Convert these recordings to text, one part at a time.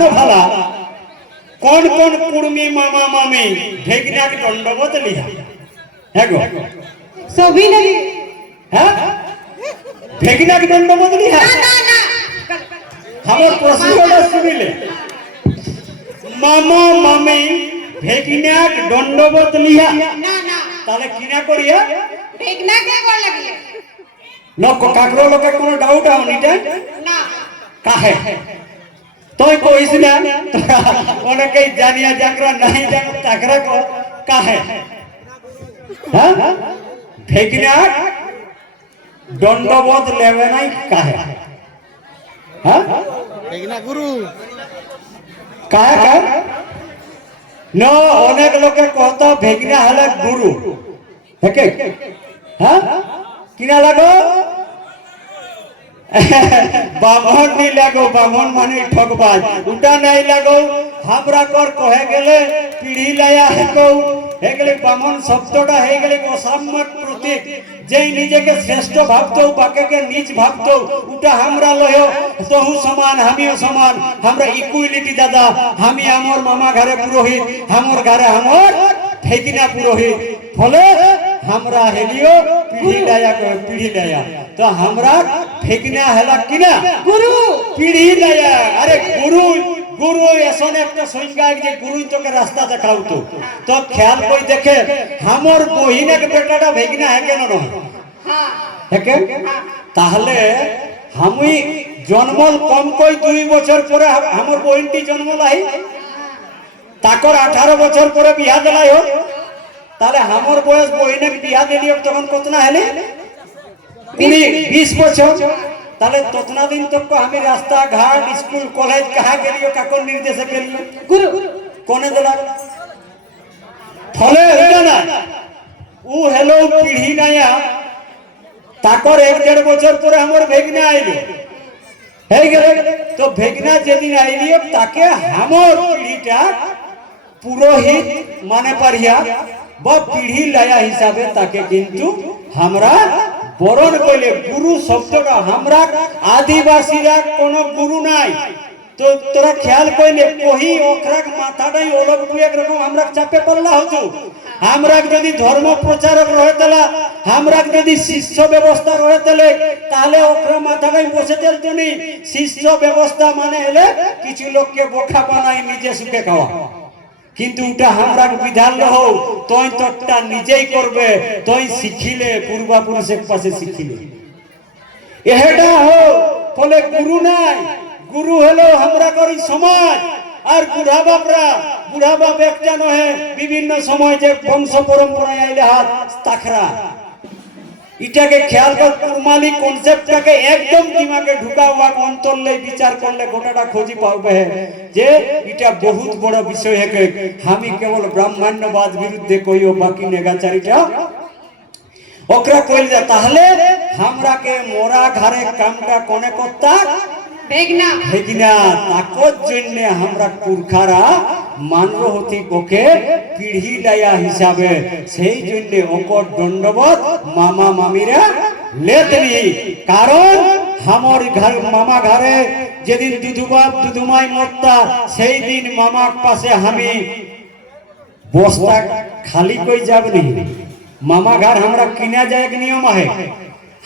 কোহানো ভালা কোন কোন কুর্মি মামা মামি ভেগনাক দণ্ডবত লিহা হ্যাঁ গো সবই নাকি হ্যাঁ ভেগনাক দণ্ডবত লিহা না না আমার প্রশ্নটা শুনিলে মামা মামি ভেগনাক দণ্ডবত লিহা না না তাহলে কিনা করিয়া ভেগনা কে কর লাগিলে লোক কাকরো লোকে কোনো ডাউট আউনিটা না কাহে তুই কইস না অনেকেই জানিয়া জাগরা নাই জান তাকরা কো কাহে হ্যাঁ ভেগনাক দণ্ডবত লেবে নাই কাহে হ্যাঁ ভেগনা গুরু কাহে কাহে ন অনেক লোকে কত ভেগনা হলে গুরু হেকে হ্যাঁ কিনা লাগো বামন নি লাগো বামন মানে ঠকবাজ উটা নাই লাগো হামরা কর কহে গেলে পিড়ি লায়া হেকো হে গেলে বামন শব্দটা হয়ে গেলে অসাম্য প্রতীক যেই নিজেকে শ্রেষ্ঠ ভাবতো বাকেকে নিচ ভাবতো উটা হামরা লয় তহু সমান আমিও সমান আমরা ইকুয়ালিটি দাদা আমি আমার মামা ঘরে পুরোহিত আমার ঘরে আমার ভেগনা পুরোহিত ফলে हमरा हेलियो पीढ़ी लाया को पीढ़ी लाया तो हमरा फेकना हला किना गुरु पीढ़ी लाया अरे गुरु गुरु ऐसन একটা সংজ্ঞা যে গুরুই তোকে রাস্তা দেখাও তো খেয়াল কই দেখে हमर বহিনের বেটাটা ভেগনা है কেন নয় हां হেকে তাহলে আমি জন্মল কম কই 2 বছর পরে हमर বহিনটি জন্মলাই তাকর 18 বছর পরে বিয়া দেলাই হো তাহলে আমার বয়স বহিনের বিয়া দিলিও তখন কত না হলে 20 বছর তাহলে ততনা দিন তক আমি রাস্তা ঘাট স্কুল কলেজ কাহা গেলিও কাকর নির্দেশে গেলিও गुरु কোনে দিলা ফলে এটা না ও হেলো পিঢ়ি নায়া তাকর 1.5 বছর পরে আমার ভেগনা আইলো হয়ে গেল তো ভেগনা যেদিন আইলিও তাকে আমার পিঢ়িটা পুরোহিত মানে পারিয়া বা পিढ़ी लाया हिसाबे ताके किंतु हमरा बरण कइले गुरु शब्दटा हमरा आदिवासीरा कोनो गुरु নাই तो तोरा ख्याल कइले कोही ओखराक माथाटाई ओलग दुई एक रकम हमरा चापे पल्ला हतो हमरा যদি ধর্ম প্রচারক রহেতলা हमरा যদি শিষ্য ব্যবস্থা রহেতলে তাহলে ওখরা মাথাটাই বসে চলতনি শিষ্য ব্যবস্থা মানে হলে কিছু লোককে বোকা বানাই নিজে সুখে খাওয়া কিন্তু ওটা আমরা বিধান লহো তুই তোরটা নিজেই করবে তুই শিখিলে পূর্বপুরুষের পাশে শিখিলে এহেডা হো ফলে গুরু নাই গুরু হলো আমরা করি সমাজ আর বুড়া বাপ একটা নহে বিভিন্ন সময় যে বংশ পরম্পরায় আইলে হাত তাখরা এটাকে খেয়াল কর কুরমালি কনসেপ্টটাকে একদম দিমাগে ঢুকাওয়া অন্তরলে বিচার করলে গোটাটা খোঁজি পাবে যে এটা বহুত বড় বিষয় হেকে আমি কেবল ব্রাহ্মণ্যবাদ বিরুদ্ধে কইও বাকি নেগাচারিটা ওকরা কইল যা তাহলে আমরাকে মোরা ঘরে কামটা কোনে করতা ভেগনা ভেগনা তাকর জন্য আমরা পুরখারা মানব হতি ওকে পিঢ়ি লায়া হিসাবে সেই জন্য ওকর দণ্ডবত মামা মামিরা লেতনি কারণ আমার ঘর মামা ঘরে যেদিন দুধুবাপ দুধুমাই মরতা সেই দিন মামার পাশে আমি বস্তা খালি কই যাবনি মামা ঘর हमरा কিনা যায় এক নিয়ম है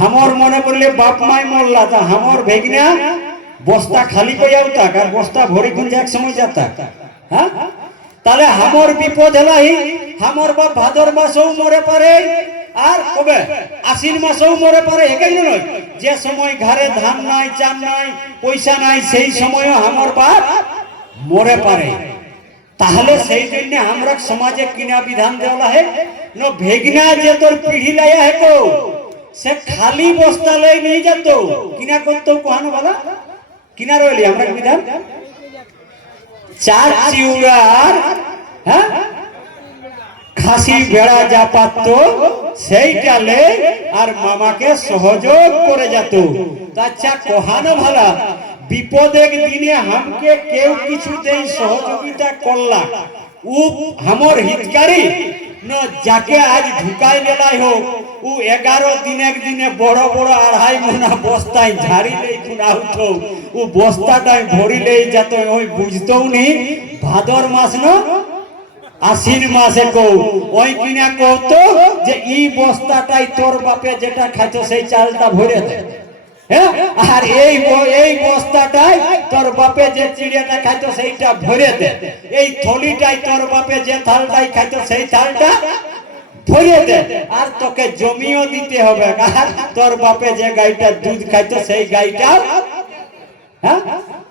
हमर মনে পড়লে বাপ মাই মরলা তা हमर ভেগনা বস্তা খালি কই আউতা আর বস্তা ভরি কোন এক সময় যাতা হ্যাঁ তাহলে हमर বিপদ হলাই हमर বাপ ভাদর মাসও মরে পারে আর কবে আশ্বিন মাসও মরে পারে একাই নয় যে সময় ঘরে ধান নাই চাল নাই পয়সা নাই সেই সময় हमर বাপ মরে পারে তাহলে সেই জন্য আমরা সমাজে কিনা বিধান দেওয়া है न ভেগনা যে তোর পিঢ়ি লায়া है को से खाली বস্তা লই नहीं जातो किना করতো কোহানো বলা কিনা রইলি আমরা বিধান চার চিউড়ার হ্যাঁ খাসি বেড়া যা পাতো সেইটালে আর মামাকে সহযোগ করে যেত আচ্ছা কোহানো ভালা বিপদের দিনে हमके কেউ কিছুতেই সহযোগিতা করলা ও हमर হিতকারী ন যাকে আজ ঢুকাই গেলাই হোক ও 11 দিনে বড় বড় 2.5 মনা বস্তায় ঝাড়িলেই খুনা উঠো ও বস্তাটাই ভরিলেই যাতে ওই বুঝতেও নি ভাদর মাস ন আশ্বিন মাসে কৌ ওই কিনা কৌতো যে এই বস্তাটাই তোর বাপে যেটা খাইতো সেই চালটা ভরে দে হ্যাঁ আর এই বস্তাটাই তোর বাপে যে চিড়িয়াটা খাইতো সেইটা ভরে দে এই থলিটাই তোর বাপে যে থালটাই খাইতো সেই থালটা ভরে দে আর তোকে জমিও দিতে হবে আর তোর বাপে যে গাইটা দুধ খাইতো সেই গাইটা হ্যাঁ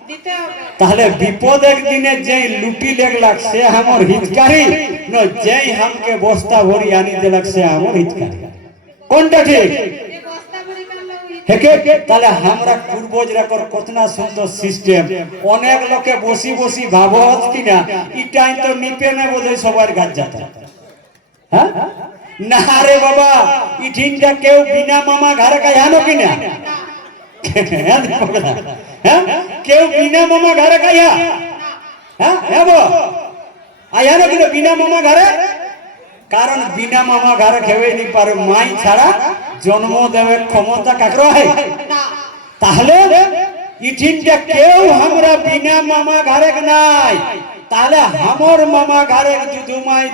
দিতে হবে তাহলে বিপদের দিনে যেই লুটি লেগলাক সে আমার হিতকারী ন যেই হামকে বস্তা ভরি আনি দিলাক সে আমার হিতকারী কোনটা ঠিক এ বস্তা ভরে কানলো হেকে তাহলে আমরা পূর্বজরা কতনা সুন্দর সিস্টেম অনেক লোকে বসি বসি ভাবত কিনা ইটাই তো নিপে না বোধহয় সবার গাছ যাতা হ্যাঁ না রে বাবা ইঠিনটা কেউ বিনা মামা ঘরে কায়ানো কিনা হ্যাঁ কেউ বিনা মামা ঘরে কাইয়া হ্যাঁ হ্যাঁ আয়ানো কিনা বিনা মামা ঘরে কারণ বিনা মামা ঘরে খেয়ে নি পারে মাই ছাড়া জন্ম দেবে ক্ষমতা কাকর হয় না তাহলে ইঠিনটা কেউ আমরা বিনা মামা ঘরে নাই তাহলে আমার মামা ঘরে দুধুমাই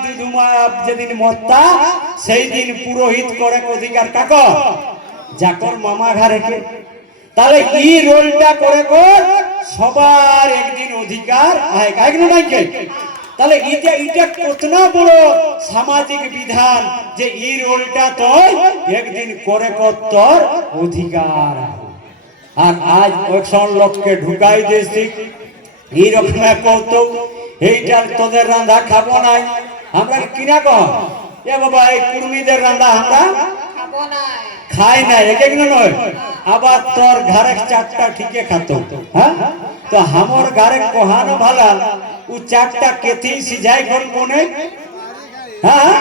যেদিন মত্তা সেই দিন পুরোহিত করে অধিকার কাক যাকর মামা ঘরে তাহলে ই রোলটা করে কর সবার একদিন অধিকার আয় কাইক নাই কে তাহলে এটা কতনা বড় সামাজিক বিধান যে ই রোলটা তো একদিন করে কর তোর অধিকার আর আজ ওইসব লোককে ঢুকাই দিয়েছি এইরকম কত এইটা তোদের রান্না খাবো নাই আমরা কিনা কহ এ বাবা এই কুর্মীদের রান্না আমরা খাবো না খাই না এক নয় আবার তোর ঘরে চারটা ঠিকে খাতো হ্যাঁ তো আমার ঘরে কোহানো ভালা ও চারটা কেথি সিঝাই কোন কোনে হ্যাঁ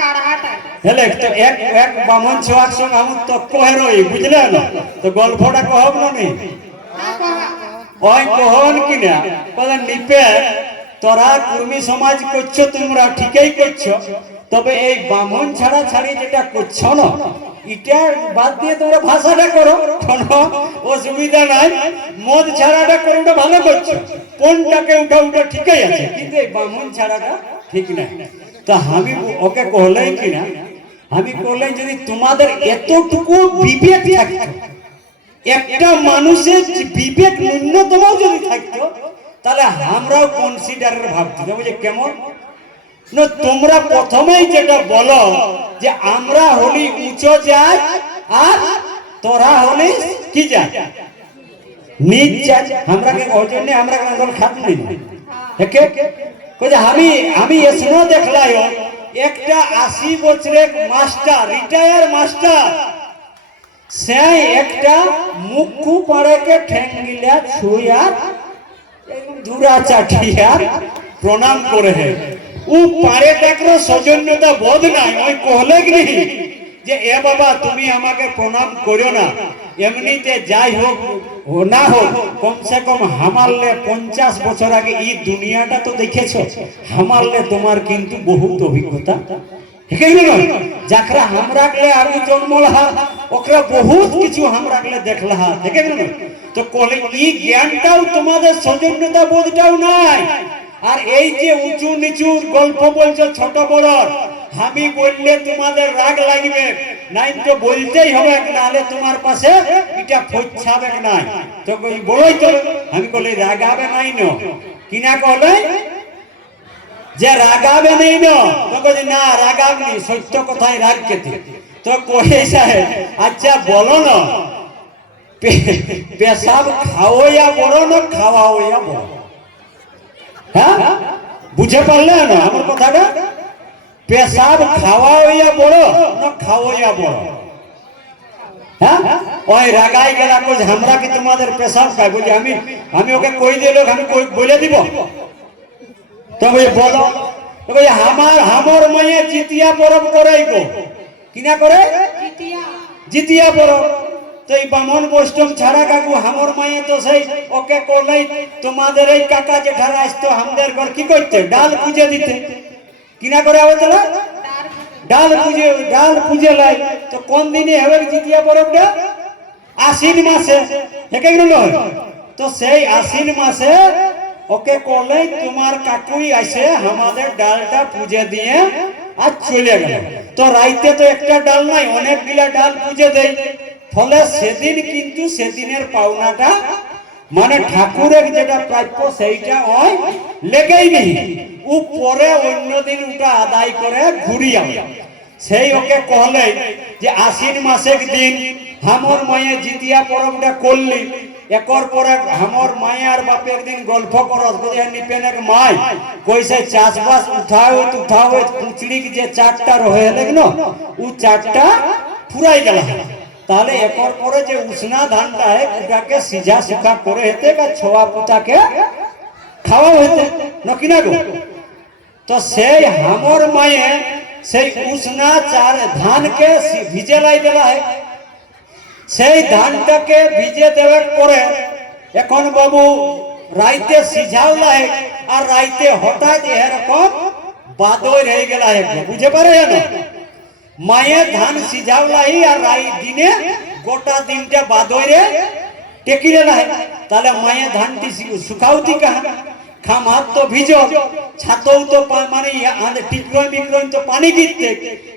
কাড়াটা হেলে তো এক বামন ছোয়ার সঙ্গে আমার তো কহেরই বুঝলে না তো গল্পটা কহব না নি ওই কহন কিনা বলে নিপে তোরা কুর্মী সমাজ করছো তোমরা ঠিকই করছো তবে এই বামন ছাড়া ছাড়ি যেটা করছো না এটা বাদ দিয়ে তোমরা ভাষাটা করো কোনো অসুবিধা নাই মদ ছাড়াটা করো ওটা ভালো করছো কোনটাকে উঠা ঠিকই আছে কিন্তু এই বামন ছাড়াটা ঠিক নাই তো আমি ওকে কহলেই কিনা আমি কহলেই যদি তোমাদের এতটুকু বিবেক থাকতো একটা মানুষের বিবেক ন্যূনতম যদি থাকতো তাহলে আমরাও কনসিডারের ভাবছি বুঝে কেমন না তোমরা প্রথমেই যেটা বলো যে আমরা হলি উঁচু যাই আর তোরা হলি কি যাই নিচ যাই আমরা কে ওই জন্য আমরা আন্দোলন খাত নেই একে কইছে আমি এসনো দেখলাই একটা 80 বছরের মাস্টার রিটায়ার মাস্টার সেই একটা মুখু পাড়েকে ঠেঙ্গিলা ছুঁয়া দুরা চাটিয়া প্রণাম করে হে ও পারে টাকর সৌজন্যতা বোধ নাই ওই কহলে কি যে এ বাবা তুমি আমাকে প্রণাম করো না এমনিতে যাই হোক ও না হোক কমসে কম হামারলে 50 বছর আগে এই দুনিয়াটা তো দেখেছো হামারলে তোমার কিন্তু বহুত অভিজ্ঞতা যাকরা হামরাগলে আমি জন্মলহা ওকরা বহুত কিছু হামরাগলে দেখলহা দেখে গেল তো কলে এই জ্ঞানটাও তোমাদের সৌজন্যতা বোধটাও নাই আর এই যে উঁচু নিচু গল্প বলছো ছোট বড় আমি বললে তোমাদের রাগ লাগবে নাই তো বলতেই হবে নাহলে তোমার পাশে এটা ফচ্ছাবে নাই তো বলোই তো আমি বলি রাগাবে নাই ন কিনা কলে যে রাগাবে নেই না তো বলি না রাগাবনি সত্য কথাই রাগ কেতে তো কহে সাহেব আচ্ছা বলো না পেশাব খাওয়া বড় না খাওয়া বড় হ্যাঁ বুঝে পারলে না আমার কথাটা পেশাব খাওয়া বড় না খাওয়া বড় হ্যাঁ ওই রাগাই গেলা কোজ আমরা কি তোমাদের পেশাব খাই বলি আমি ওকে কই দিল আমি বলে দিব তো বলো আমার মায়ে জিতিয়া পরব করাই গো কিনা করে জিতিয়া পরব তো এই বামন বৈষ্ণব ছাড়া কাকু আমার মায়ে তো সেই ওকে করলেই তোমাদের এই কাকা জেঠারা আসতো আমাদের ঘর কি করতে ডাল পুজো দিতে কিনা করে হবে তাহলে ডাল পুজে লাই তো কোন দিনে হবে জিতিয়া পরবটা আশ্বিন মাসে হেকে নয় তো সেই আশ্বিন মাসে ওকে করলে তোমার কাকুই আসে আমাদের ডালটা পুজে দিয়ে আর চলে গেল তো রাইতে তো একটা ডাল নাই অনেকগুলা ডাল পুজে দেয় ফলে সেদিন কিন্তু সেদিনের পাওনাটা মানে ঠাকুরের যেটা প্রাপ্য সেইটা হয় লেগেই নেই ও পরে অন্যদিন ওটা আদায় করে ঘুরিয়ে সেই ওকে কহলে যে আশ্বিন মাসের দিন হামর মায়ে জিতিয়া পরবটা করলি একর পরে হামর মায়ে আর বাপে একদিন গল্প করত নিপেনের মাই কইছে চাষবাস উঠাও কুচড়ি যে চারটা রহে না ও চারটা ফুরাই গেল তাহলে একর পরে যে উষ্ণা ধানটা ওটাকে সিঝা শুকা করে হেতে বা ছোয়া পুতাকে খাওয়া হইতে নকিনা গো তো সেই হামর মায়ে সেই উষ্ণা চার ধানকে ভিজে লাই দেলা সেই ধানটাকে ভিজে দেওয়ার পরে এখন বাবু রাইতে সিঝাও লাই আর রাইতে হঠাৎ এরকম বাদর হয়ে গেল বুঝে পারে না মায়ের ধান সিঝাও লাই আর দিনে গোটা দিনটা বাদরে টেকিলে না তাহলে মায়ের ধানটি শুকাউতি কাহা খামাত তো ভিজো ছাতও তো মানে টিকরই মিকরই তো পানি দিতে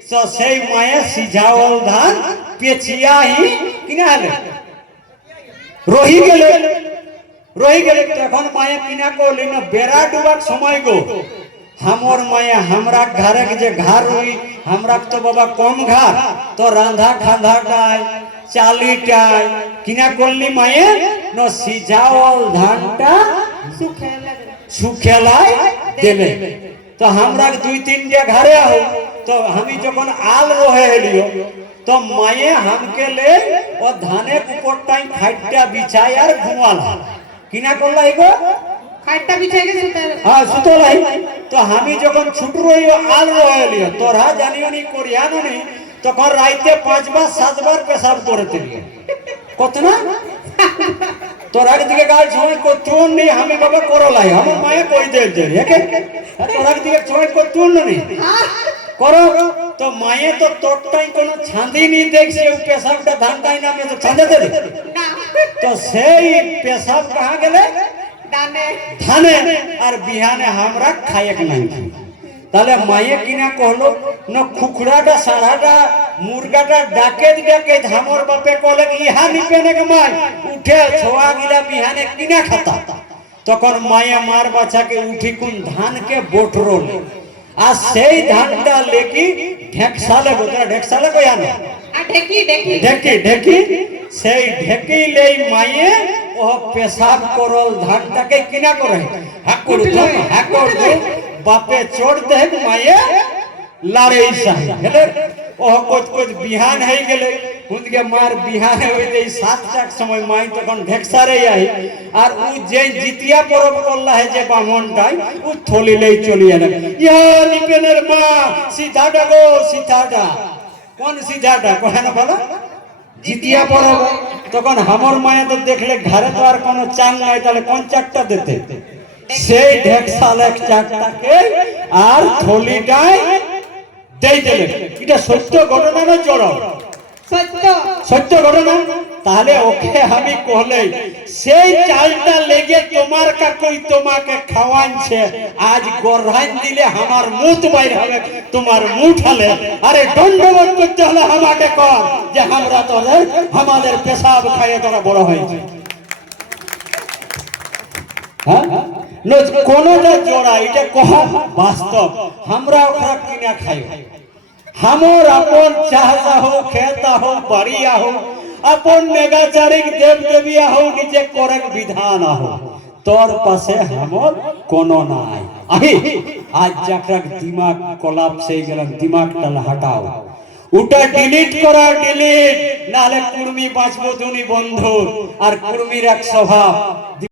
তো সেই মায়ের সিঝাওল ধান পেছিয়াহি কিনা হলে রহি গেলে তখন মায়ে কিনা করলি না বেড়া ডুবার সময় গো হামর মায়ে हमरा ঘরে যে ঘর রই हमरा তো বাবা কম ঘর তো রাঁধা খাঁধাটায় চালিটায় কিনা করলি মায়ে ন সিঝাওল ধানটা সুখেলাই দেবে তো हमरा দুই তিনটা ঘরে আও তো আমি যখন আল রহে হেলিও তো মায়ে हमके ले ও ধানের উপরটাই খাইটা বিছাই আর ঘুমালা কিনা করলাই গো খাইটা বিছাই কে সুতাই হ্যাঁ সুতলাই তো আমি যখন ছুট রইও আল রহে হেলিও তোরা জানিও নি করিয়ানো নি তখন রাইতে 5 বার 7 বার পেশাব করতে দিয়ে কত না তোরা দিকে গাল ছয় করতুন নি আমি বাবা করলাই আমার মায়ে কই দে একে তোরা দিকে ছয় করতুন নি করো তো মায়ে তো তোরটাই কোনো ছাঁদি নি দেখছে ও পেশাবটা ধানটাই নামে তো ছাঁদে দেবে না তো সেই পেশাব কহা গেলে ধানে আর বিহানে আমরা খাইক নাই তাহলে মায়ে কিনা কহলো না খুখড়াটা সারাটা মুরগাটা ডাকে ডাকে ধামর বাপে কলে ইহা নিপেনে কে মাই উঠে ছোয়া গিলা বিহানে কিনা খাতা তখন মায়ে মার বাচ্চাকে উঠি কোন ধানকে বটরোলে আর সেই ধানটা লেকি ঢেকসালে গোটা ঢেকসালে কইয়া না ঢেকি সেই ঢেকি লেই মায়ে ও পেশাব করল ধানটাকে কিনা করে হাকুর বাপে চড় দে মায়ে লাড়ে হেলে ও কোচ বিহান হয়ে গেলে হুঁদকে মার বিহানে হইতে 7টার সময় মাই তখন ঢেকসারে আই আর ও যে জিতিয়া পরব করলা হে যে বামনটাই ও থলিলেই চলিয়ে না ইয়া নিপেনের মা সিধাটা গো সিধাটা কোন সিধাটা কহে না বলো জিতিয়া পরব তখন হামর মায়া তো দেখলে ঘরে তো আর কোনো চাং নাই তাহলে কোন চারটা দিতে সেই ঢেকসাল এক চারটাকে আর থলিটাই দেই দিলে এটা সত্য ঘটনা না জড় সত্য ঘটনা তাহলে ওকে আমি কহলে সেই চালটা লেগে তোমার কাকুই তোমাকে খাওয়ানছে আজ গরহান দিলে আমার মুখ বাইর হবে তোমার মুখ হলে আরে দণ্ডবত করতে হলে আমাকে কর যে আমরা তোদের আমাদের পেশাব খাইয়ে তোরা বড় হয়েছে হ্যাঁ কোনটা জোড়া এটা কহা বাস্তব আমরা ওরা কিনা খাই हमर अपन चाहता हो खेता हो बढ़िया हो अपन नेगाचारिक देव देविया हो निजे करक विधान हो तोर पासे हमर कोनो নাই আহি আজ যাকরাক দিমাগ কোলাপস হয়ে গেল দিমাগটা হটাও ওটা ডিলিট করা ডিলিট নালে কুর্মি বাঁচবো তুমি বন্ধু আর কুর্মির এক স্বভাব